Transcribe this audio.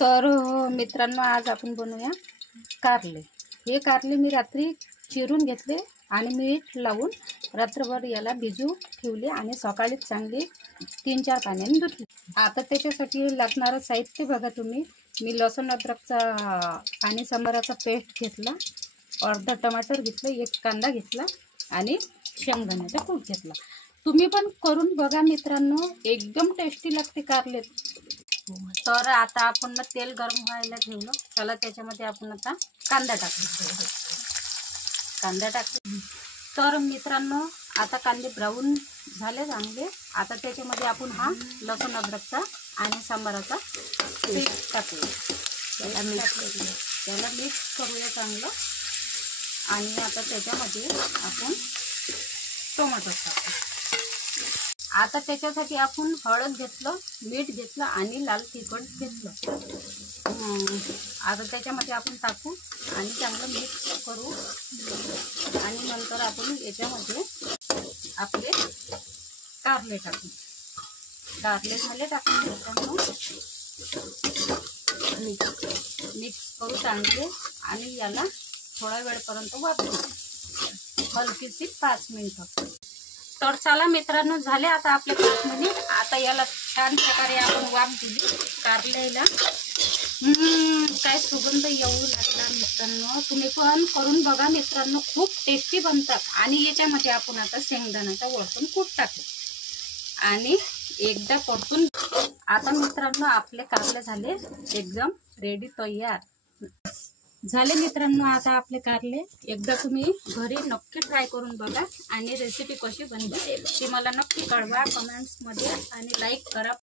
तर मित्रांनो, आज आपण बनवूया कारले. हे कारले मी रात्री चिरून घेतले आणि मीठ लावून रात्रभर याला भिजू ठेवले आणि सकाळी चांगले 3-4 पाण्याने धुतले. आता त्याच्यासाठी लागणारं साहित्य बघा तुम्ही. मी लसूण अद्रकचा आणि सांबाराचा पेस्ट घेतला, अर्धा टमाटर घेतलं, 1 कांदा घेतला आणि शेंगदाण्याचा कूट घेतला. तुम्ही पण करून बघा मित्रांनो, एकदम टेस्टी लागते कारले. तर आता आपण तेल गरम व्हायला ठेवलं. चला त्याच्यामध्ये आपण आता कांदा टाकू. तर मित्रांनो, आता कांदे ब्राऊन झाले चांगले. आता त्याच्यामध्ये आपण हा लसूण अद्रकचा आणि सांबाराचा पेस्ट टाकूया. त्याला मिक्स करूया चांगलं. आणि आता त्याच्यामध्ये आपण टोमॅटो टाकू. आता त्याच्यासाठी आपण हळद घेतलं, मीठ घेतलं आणि लाल तिखट घेतलं. आता त्याच्यामध्ये आपण टाकू आणि चांगलं मिक्स करू. आणि नंतर आपण याच्यामध्ये आपले कारले टाकू. कारले झाले टाकून मित्रांनो, मिक्स करू चांगले आणि याला थोडा वेळपर्यंत वापरू, हलकीशी 5 मिनिटं. तर चला मित्रांनो, झाले आता आपले 5 मिनिट. आता याला छान प्रकारे आपण वाफ दिली कारल्याला. काय सुगंध येऊ लागला मित्रांनो. तुम्ही पण करून बघा मित्रांनो, खूप टेस्टी बनतात. आणि याच्यामध्ये आपण आता शेंगदाण्याचा वरतून कूट टाकू आणि एकदा परतून. आता मित्रांनो, आपले कारले झाले एकदम रेडी, तयार झाले मित्रांनो. आता आपले कारले एकदा तुम्ही घरी नक्की ट्राय करून बघा आणि रेसिपी कशी बनते ती मला नक्की कळवा कमेंट्समध्ये आणि लाईक करा.